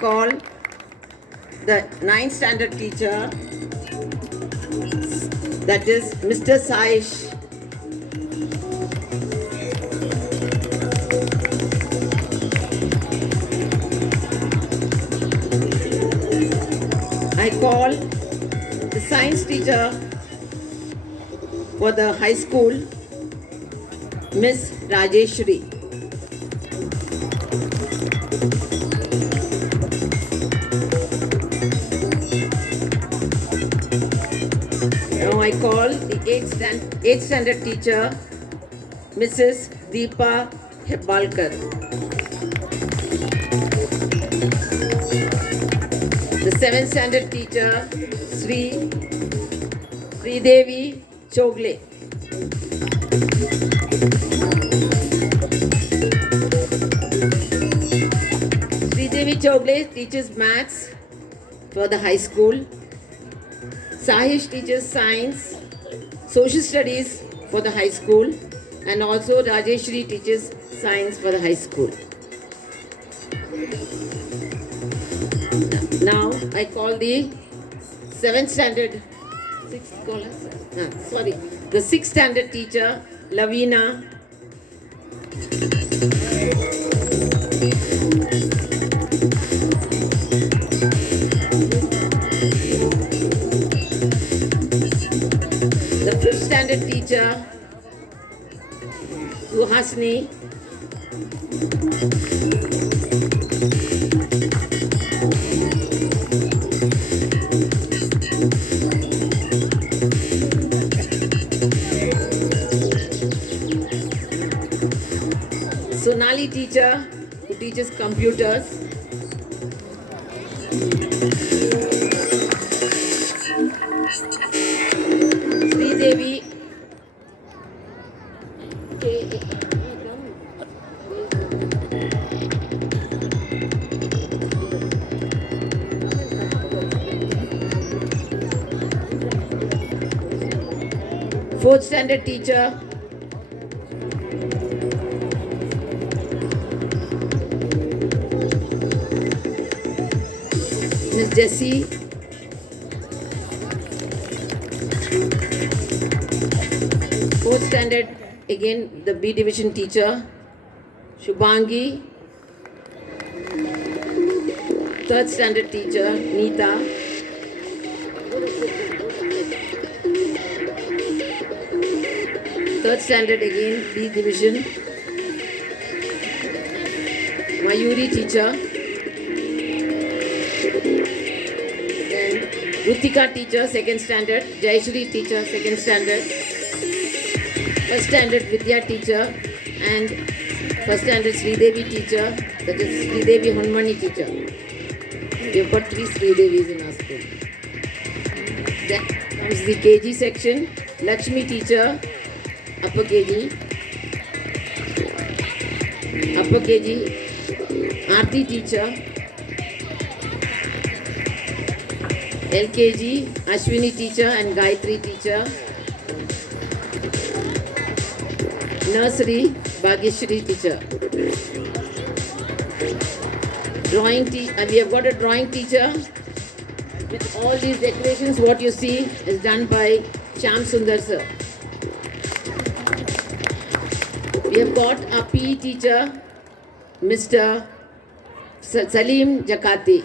call the ninth standard teacher, that is Mr. Saish. I call the science teacher for the high school, Miss Rajeshri. Now I call the 8th standard teacher, Mrs. Deepa Hebbalkar. The 7th standard teacher, Sridevi Chogle. Sridevi Chogle teaches maths for the high school. Sahish teaches science, social studies for the high school, and also Rajeshri teaches science for the high school. Now I call the 7th standard, the 6th standard teacher, Lavina. The 5th standard teacher, Suhasini. Sonali teacher, who teaches computers. Sridevi. Fourth standard teacher, Miss Jessie. Fourth standard, again the B division teacher, Shubhangi. Third standard teacher, Neeta. Third standard again, B division, Mayuri teacher. Then Rutika teacher, second standard. Jayashri teacher, second standard. First standard Vidya teacher, and first standard Sridevi teacher, that is Sridevi Honmani teacher. We have got 3 Sridevis in our school. Then comes the KG section, Lakshmi teacher, upper KG, Aarti teacher, LKG, Ashwini teacher and Gayatri teacher, nursery, Bhagyashri teacher. We have got a drawing teacher. With all these decorations, what you see is done by Shyam Sundar sir. We have got a PE teacher, Mr. Salim Jakati.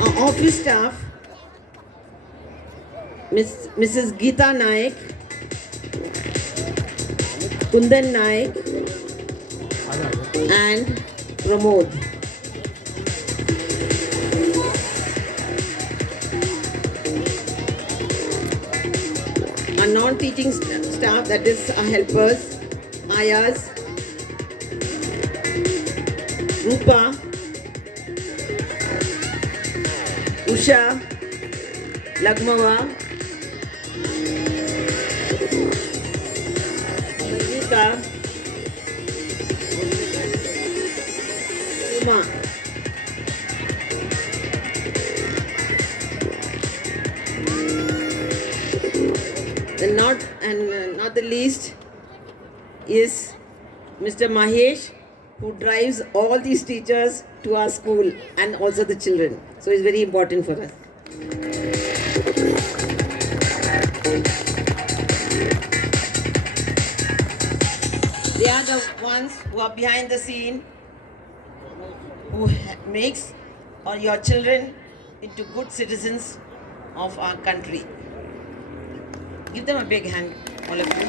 Our office staff, Mrs. Geeta Naik, Kundan Naik, and Pramod. Our non-teaching staff, that is our helpers, Ayas, Rupa, Usha, Lagmava, Nandita, Uma. not the least is Mr. Mahesh, who drives all these teachers to our school and also the children. So it's very important for us. They are the ones who are behind the scene, who makes or your children into good citizens of our country. Give them a big hand, all of you.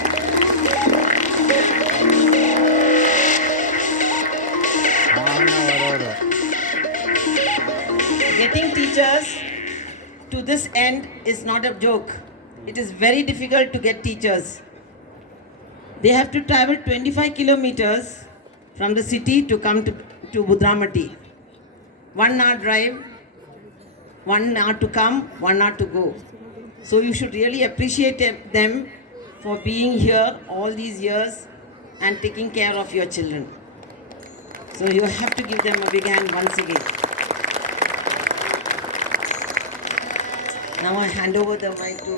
Getting teachers to this end is not a joke. It is very difficult to get teachers. They have to travel 25 kilometers from the city to come to Budramati. 1 hour drive, 1 hour to come, 1 hour to go. So you should really appreciate them for being here all these years and taking care of your children. So you have to give them a big hand once again. Now I hand over the mic to...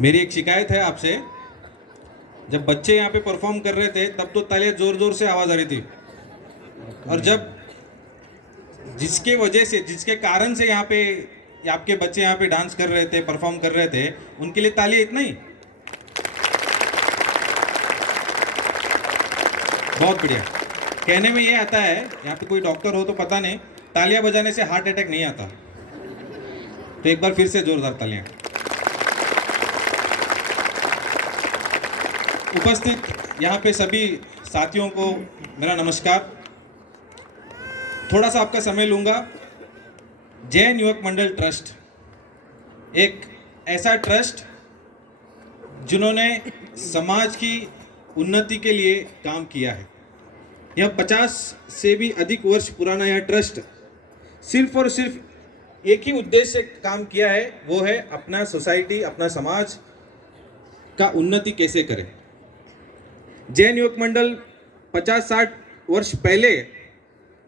मेरी एक शिकायत है आपसे, जब बच्चे यहाँ पे perform कर रहे थे तब तो तालियां जोर जोर से आवाज़ आ रही थी, और जब जिसके वजह से जिसके कारण से यहाँ पे आपके बच्चे यहाँ पे डांस कर रहे थे, परफॉर्म कर रहे थे, उनके लिए तालियां इतना ही। बहुत बढ़िया। कहने में ये आता है, यहाँ पे कोई डॉक्टर हो तो पता नहीं, तालियां बजाने से हार्ट अटैक नहीं आता। तो एक बार फिर से जोरदार तालियां। उपस्थित यहाँ पे सभी साथियों को मेरा नमस्कार। थोड़ा सा आपका समय लूँगा। जैन युवक मंडल ट्रस्ट एक ऐसा ट्रस्ट जिन्होंने समाज की उन्नति के लिए काम किया है। यह 50 से भी अधिक वर्ष पुराना यह ट्रस्ट सिर्फ और सिर्फ एक ही उद्देश्य से काम किया है, वो है अपना सोसाइटी, अपना समाज का उन्नति कैसे करें। जैन युवक मंडल 50-60 वर्ष पहले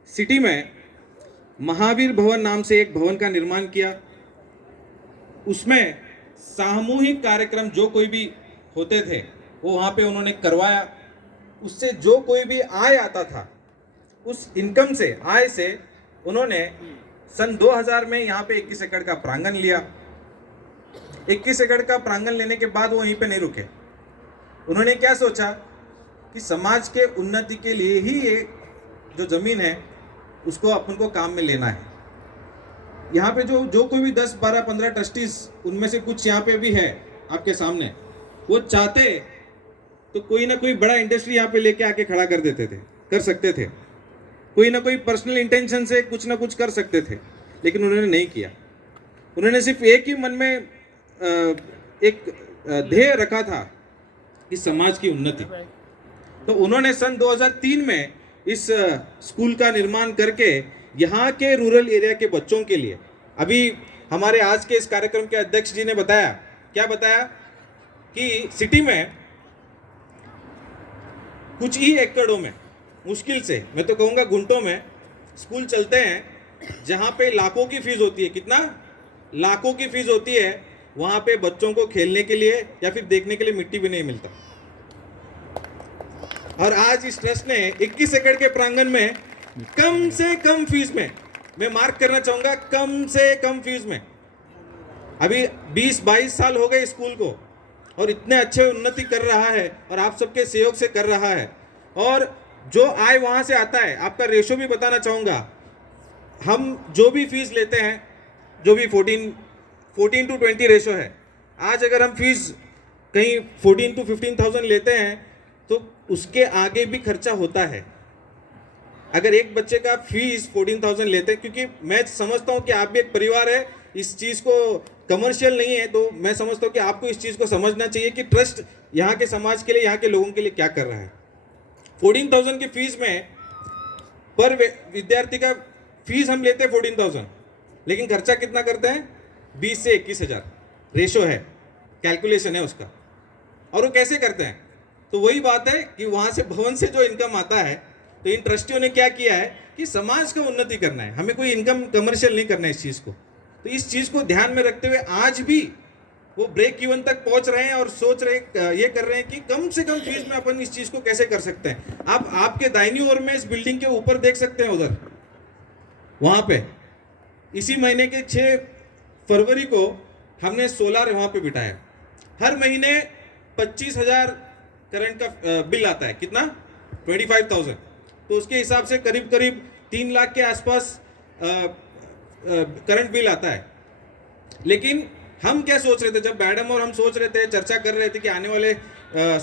सिटी में महावीर भवन नाम से एक भवन का निर्माण किया। उसमें सामूहिक कार्यक्रम जो कोई भी होते थे वो वहाँ पे उन्होंने करवाया। उससे जो कोई भी आय आता था, उस इनकम से, आय से उन्होंने सन 2000 में यहाँ पे 21 एकड़ का प्रांगण लिया। 21 एकड़ का प्रांगण लेने के बाद वो वहीं पे नहीं रुके। उन्होंने क्या सोचा कि समाज के उन्नति के लिए ही ये जो ज़मीन है उसको अपन को काम में लेना है। यहाँ पे जो कोई भी 10, 12, 15 ट्रस्टीज, उनमें से कुछ यहाँ पे भी है आपके सामने, वो चाहते तो कोई ना कोई बड़ा इंडस्ट्री यहाँ पे लेके आके खड़ा कर देते थे, कर सकते थे। कोई ना कोई पर्सनल इंटेंशन से कुछ ना कुछ कर सकते थे, लेकिन उन्होंने नहीं किया। उन्होंने सिर्फ एक ही मन में एक ध्येय रखा था कि समाज की उन्नति। तो उन्होंने सन 2003 में इस स्कूल का निर्माण करके यहाँ के रूरल एरिया के बच्चों के लिए, अभी हमारे आज के इस कार्यक्रम के अध्यक्ष जी ने बताया, क्या बताया कि सिटी में कुछ ही एकड़ों में, मुश्किल से मैं तो कहूँगा घंटों में स्कूल चलते हैं जहाँ पे लाखों की फीस होती है। कितना? लाखों की फीस होती है। वहाँ पे बच्चों को खेलने के लिए या फिर देखने के लिए मिट्टी भी नहीं मिलता। और आज इस ट्रस्ट ने 21 एकड़ के प्रांगण में कम से कम फीस में, मैं मार्क करना चाहूँगा, कम से कम फीस में, अभी 20-22 साल हो गए स्कूल को, और इतने अच्छे उन्नति कर रहा है और आप सबके सहयोग से कर रहा है। और जो आय वहाँ से आता है, आपका रेशो भी बताना चाहूँगा। हम जो भी फीस लेते हैं, जो भी 14 to 20 रेशो है, आज अगर हम फीस कहीं 14 to 15,000 लेते हैं तो उसके आगे भी खर्चा होता है। अगर एक बच्चे का फीस 14,000 लेते हैं, क्योंकि मैं समझता हूँ कि आप भी एक परिवार है, इस चीज़ को कमर्शियल नहीं है, तो मैं समझता हूँ कि आपको इस चीज़ को समझना चाहिए कि ट्रस्ट यहाँ के समाज के लिए, यहाँ के लोगों के लिए क्या कर रहा है। 14,000 की फीस में पर विद्यार्थी का फीस हम लेते हैं 14,000, लेकिन खर्चा कितना करते हैं? 20 से 21,000 रेशो है, कैलकुलेशन है उसका। और वो कैसे करते हैं? तो वही बात है कि वहाँ से भवन से जो इनकम आता है, तो इन ट्रस्टियों ने क्या किया है कि समाज का उन्नति करना है, हमें कोई इनकम कमर्शियल नहीं करना है इस चीज़ को। तो इस चीज़ को ध्यान में रखते हुए आज भी वो ब्रेक इवन तक पहुंच रहे हैं और सोच रहे ये कर रहे हैं कि कम से कम फीस में अपन इस चीज़ को कैसे कर सकते हैं। आप आपके दाहिनी ओर में इस बिल्डिंग के ऊपर देख सकते हैं, उधर वहाँ पे इसी महीने के 6 फरवरी को हमने सोलर वहाँ पे बिठाया। हर महीने 25,000 करंट का बिल आता है, कितना 25,000, तो उसके हिसाब से करीब करीब 3 लाख के आसपास करंट बिल आता है। लेकिन हम क्या सोच रहे थे, जब मैडम और हम सोच रहे थे, चर्चा कर रहे थे कि आने वाले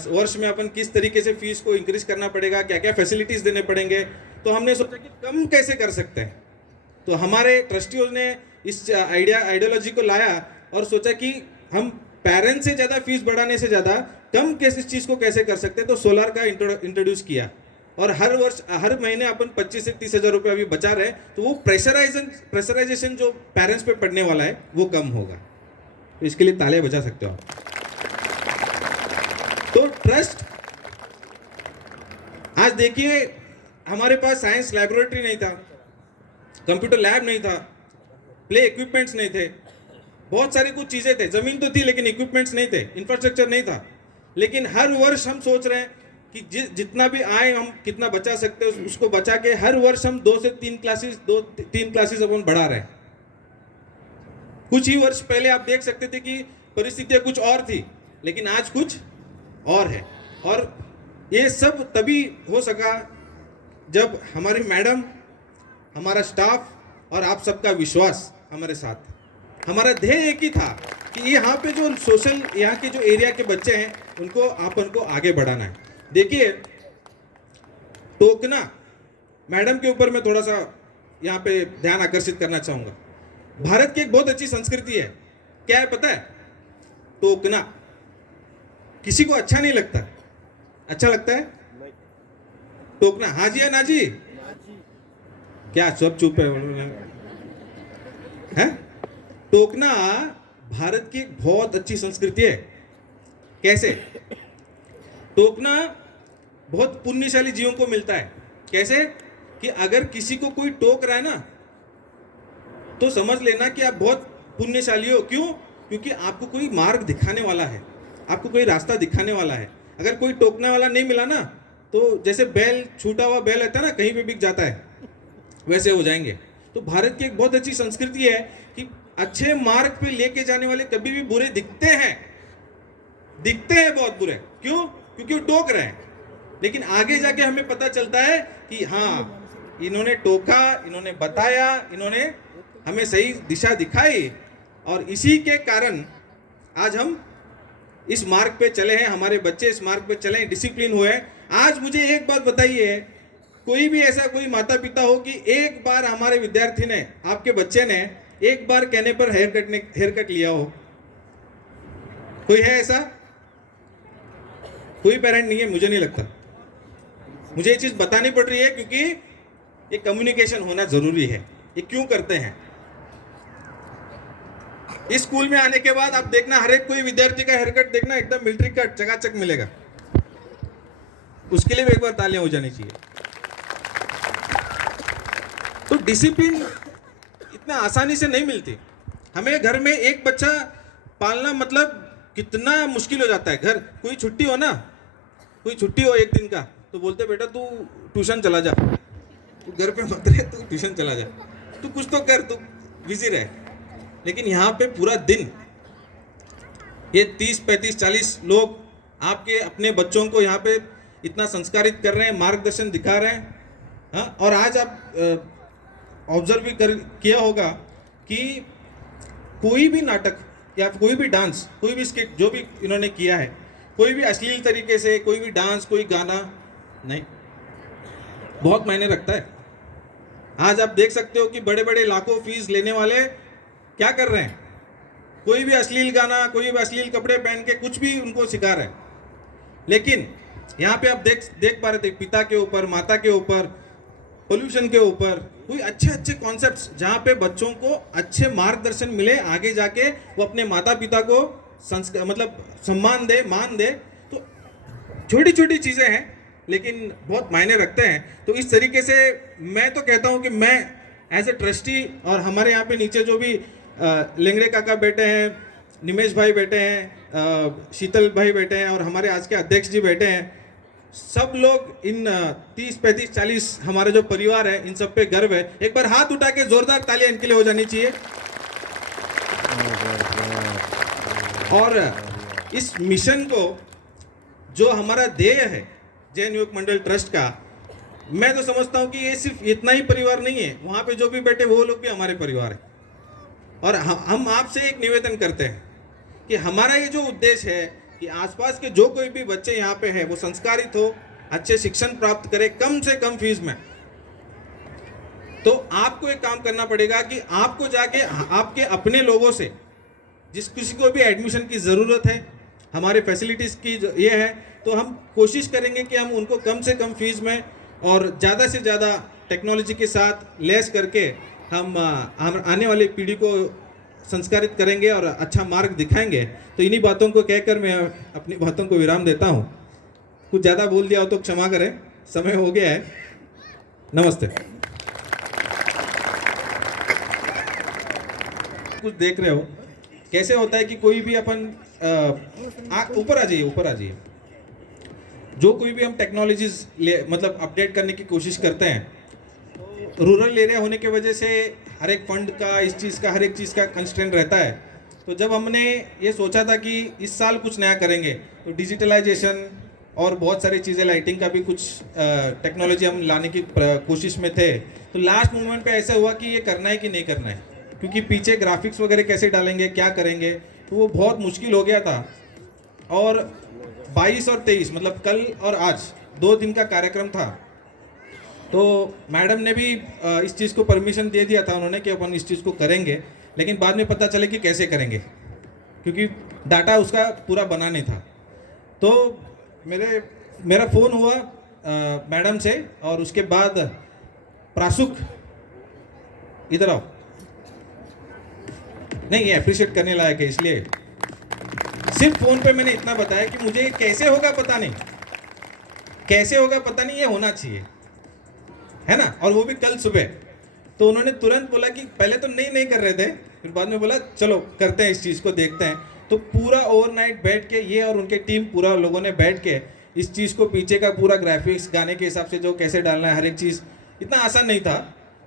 वर्ष में अपन किस तरीके से फीस को इंक्रीज करना पड़ेगा, क्या क्या फैसिलिटीज़ देने पड़ेंगे, तो हमने सोचा कि कम कैसे कर सकते हैं। तो हमारे ट्रस्टियों ने इस आइडियोलॉजी को लाया और सोचा कि हम पेरेंट्स से ज़्यादा फीस बढ़ाने से ज़्यादा कम कैसे इस चीज़ को कैसे कर सकते हैं। तो सोलर का इंट्रोड्यूस किया और हर महीने अपन 25 से 30,000 रुपये अभी बचा रहे, तो वो प्रेशराइजेशन जो पेरेंट्स पे पड़ने वाला है वो कम होगा। तो इसके लिए तालियां बजा सकते हो आप। तो ट्रस्ट, आज देखिए हमारे पास साइंस लैबोरेटरी नहीं था, कंप्यूटर लैब नहीं था, प्ले इक्विपमेंट्स नहीं थे, बहुत सारी कुछ चीज़ें थे, ज़मीन तो थी लेकिन इक्विपमेंट्स नहीं थे, इंफ्रास्ट्रक्चर नहीं था। लेकिन हर वर्ष हम सोच रहे हैं कि जितना भी आए हम कितना बचा सकते हैं, उसको बचा के हर वर्ष हम 2 से 3 क्लासेस अपन बढ़ा रहे हैं। कुछ ही वर्ष पहले आप देख सकते थे कि परिस्थितियां कुछ और थी, लेकिन आज कुछ और है। और ये सब तभी हो सका जब हमारी मैडम, हमारा स्टाफ और आप सबका विश्वास हमारे साथ। हमारा ध्येय एक ही था कि यहाँ पे जो सोशल, यहाँ के जो एरिया के बच्चे हैं उनको अपन को आगे बढ़ाना है। देखिए टोकना मैडम के ऊपर मैं थोड़ा सा यहाँ पे ध्यान आकर्षित करना चाहूँगा। भारत की एक बहुत अच्छी संस्कृति है, क्या है पता है? टोकना किसी को अच्छा नहीं लगता, अच्छा लगता है टोकना? हाँ जी या ना जी? क्या सब चुप है? टोकना भारत की एक बहुत अच्छी संस्कृति है। कैसे? टोकना बहुत पुण्यशाली जीवों को मिलता है। कैसे? कि अगर किसी को कोई टोक रहा है ना, तो समझ लेना कि आप बहुत पुण्यशाली हो। क्यों? क्योंकि आपको कोई मार्ग दिखाने वाला है, आपको कोई रास्ता दिखाने वाला है। अगर कोई टोकने वाला नहीं मिला ना, तो जैसे बैल, छूटा हुआ बैल रहता है ना, कहीं पे बिक जाता है, वैसे हो जाएंगे। तो भारत की एक बहुत अच्छी संस्कृति है कि अच्छे मार्ग पे लेके जाने वाले कभी भी बुरे दिखते हैं बहुत बुरे। क्यों? क्योंकि वो टोक रहे हैं। लेकिन आगे जाके हमें पता चलता है कि हाँ, इन्होंने टोका, इन्होंने बताया, इन्होंने हमें सही दिशा दिखाई, और इसी के कारण आज हम इस मार्ग पे चले हैं, हमारे बच्चे इस मार्ग पे चले, डिसिप्लिन हुए। आज मुझे एक बात बताइए, कोई भी ऐसा कोई माता पिता हो कि एक बार हमारे विद्यार्थी ने, आपके बच्चे ने एक बार कहने पर हेयर कट लिया हो? कोई है ऐसा? कोई पेरेंट नहीं है, मुझे नहीं लगता। मुझे ये चीज बतानी पड़ रही है क्योंकि ये कम्युनिकेशन होना जरूरी है। ये क्यों करते हैं? इस स्कूल में आने के बाद आप देखना, हर एक कोई विद्यार्थी का हेयर कट देखना एकदम मिलिट्री कट चकाचक मिलेगा। उसके लिए भी एक बार तालियां हो जानी चाहिए। तो डिसिप्लिन इतना आसानी से नहीं मिलती। हमें घर में एक बच्चा पालना मतलब कितना मुश्किल हो जाता है। घर कोई छुट्टी हो ना, कोई छुट्टी हो एक दिन का, तो बोलते बेटा तू ट्यूशन चला जा, तू घर पे मत रहे, तू ट्यूशन चला जा, तू कुछ तो कर, तू बिजी रहे। लेकिन यहाँ पे पूरा दिन ये 30, 35, 40 लोग आपके अपने बच्चों को यहाँ पे इतना संस्कारित कर रहे हैं, मार्गदर्शन दिखा रहे हैं। हाँ, और आज आप ऑब्जर्व भी किया होगा कि कोई भी नाटक या कोई भी डांस, कोई भी स्किट जो भी इन्होंने किया है, कोई भी अश्लील तरीके से, कोई भी डांस, कोई गाना नहीं, बहुत मायने रखता है। आज आप देख सकते हो कि बड़े बड़े लाखों फीस लेने वाले क्या कर रहे हैं? कोई भी अश्लील गाना, कोई भी अश्लील कपड़े पहन के कुछ भी उनको सिखा रहे हैं। लेकिन यहाँ पे आप देख पा रहे थे, पिता के ऊपर, माता के ऊपर, पोल्यूशन के ऊपर, कोई अच्छे कॉन्सेप्ट्स जहाँ पे बच्चों को अच्छे मार्गदर्शन मिले, आगे जाके वो अपने माता पिता को मतलब सम्मान दे, मान दे। तो छोटी छोटी चीज़ें हैं लेकिन बहुत मायने रखते हैं। तो इस तरीके से मैं तो कहता हूँ कि मैं एज ए ट्रस्टी और हमारे यहाँ पे नीचे जो भी लेंगड़े काका बैठे हैं, निमेश भाई बैठे हैं, शीतल भाई बैठे हैं और हमारे आज के अध्यक्ष जी बैठे हैं। सब लोग इन 30, 35, 40 हमारे जो परिवार है इन सब पे गर्व है। एक बार हाथ उठा के जोरदार तालियां इनके लिए हो जानी चाहिए। और इस मिशन को जो हमारा ध्येय है जैन युवक मंडल ट्रस्ट का, मैं तो समझता हूँ कि ये सिर्फ इतना ही परिवार नहीं है, वहाँ पे जो भी बैठे वो लोग भी हमारे परिवार है। और हम आपसे एक निवेदन करते हैं कि हमारा ये जो उद्देश्य है कि आसपास के जो कोई भी बच्चे यहाँ पे हैं वो संस्कारित हो, अच्छे शिक्षण प्राप्त करें कम से कम फीस में। तो आपको एक काम करना पड़ेगा कि आपको जाके आपके अपने लोगों से, जिस किसी को भी एडमिशन की ज़रूरत है, हमारे फैसिलिटीज़ की ये है, तो हम कोशिश करेंगे कि हम उनको कम से कम फीस में और ज़्यादा से ज़्यादा टेक्नोलॉजी के साथ लेस करके हम आने वाली पीढ़ी को संस्कारित करेंगे और अच्छा मार्ग दिखाएंगे। तो इन्हीं बातों को कहकर मैं अपनी बातों को विराम देता हूँ। कुछ ज़्यादा बोल दिया हो तो क्षमा करें, समय हो गया है। नमस्ते। कुछ देख रहे हो कैसे होता है कि कोई भी अपन ऊपर आ जाइए, जो कोई भी हम टेक्नोलॉजीज मतलब अपडेट करने की कोशिश करते हैं, रूरल एरिया होने की वजह से हर एक फंड का, इस चीज़ का, हर एक चीज़ का कंस्ट्रेंट रहता है। तो जब हमने ये सोचा था कि इस साल कुछ नया करेंगे, तो डिजिटलाइजेशन और बहुत सारी चीज़ें, लाइटिंग का भी कुछ टेक्नोलॉजी हम लाने की कोशिश में थे। तो लास्ट मोमेंट पे ऐसा हुआ कि ये करना है कि नहीं करना है, क्योंकि पीछे ग्राफिक्स वगैरह कैसे डालेंगे, क्या करेंगे, तो वो बहुत मुश्किल हो गया था। और 22 और 23 मतलब कल और आज 2 दिन का कार्यक्रम था। तो मैडम ने भी इस चीज़ को परमिशन दे दिया था उन्होंने कि अपन इस चीज़ को करेंगे, लेकिन बाद में पता चले कि कैसे करेंगे, क्योंकि डाटा उसका पूरा बना नहीं था। तो मेरा फ़ोन हुआ मैडम से, और उसके बाद प्रासुक इधर आओ, नहीं ये अप्रिशिएट करने लायक है, इसलिए सिर्फ फ़ोन पे मैंने इतना बताया कि मुझे कैसे होगा पता नहीं, ये होना चाहिए, है ना, और वो भी कल सुबह। तो उन्होंने तुरंत बोला कि पहले तो नहीं कर रहे थे, फिर बाद में बोला चलो करते हैं, इस चीज़ को देखते हैं। तो पूरा ओवरनाइट बैठ के ये और उनके टीम पूरा लोगों ने बैठ के इस चीज़ को, पीछे का पूरा ग्राफिक्स, गाने के हिसाब से जो कैसे डालना है, हर एक चीज़ इतना आसान नहीं था।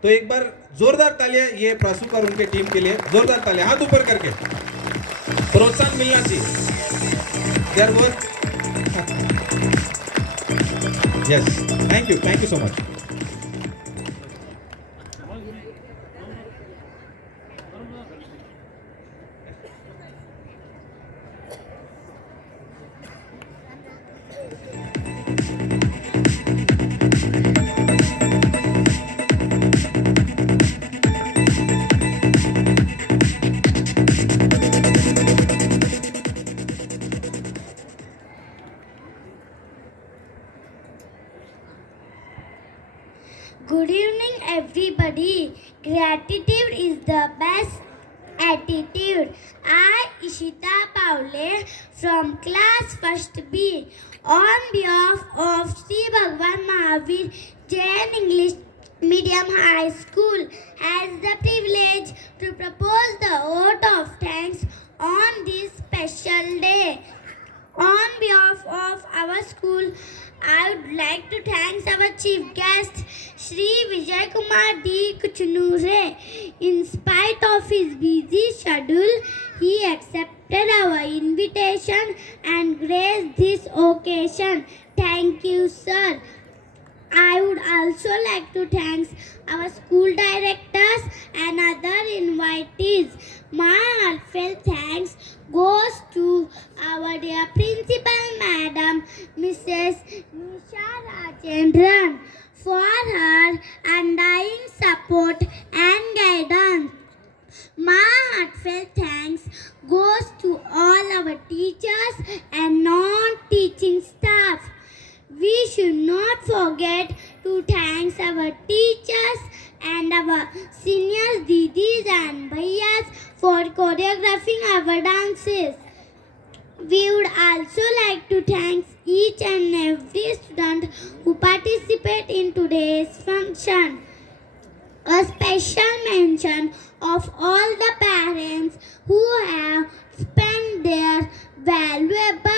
तो एक बार जोरदार तालियां ये प्रासुक और उनके टीम के लिए, जोरदार तालियां, हाथ ऊपर करके, प्रोत्साहन मिलना चाहिए। They are work. Yes, thank you so much. Good evening, everybody. Gratitude is the best attitude. I, Ishita Paule, from class 1st B, on behalf of Sri Bhagwan Mahavir Jain English Medium High School, has the privilege to propose the vote of thanks on this special day. On behalf of our school, I would like to thank our chief guest, Shri Vijay Kumar D. Kuchnure. In spite of his busy schedule, he accepted our invitation and graced this occasion. Thank you, sir. I would also like to thank our school directors and other invitees. My heartfelt thanks goes to our dear principal madam, Mrs. Nisha Rajendran, for her undying support and guidance. My heartfelt thanks goes to all our teachers and non-teaching staff. We should not forget to thank our teachers and our seniors, didis and bhaiyas for choreographing our dances. We would also like to thank each and every student who participate in today's function. A special mention of all the parents who have spent their valuable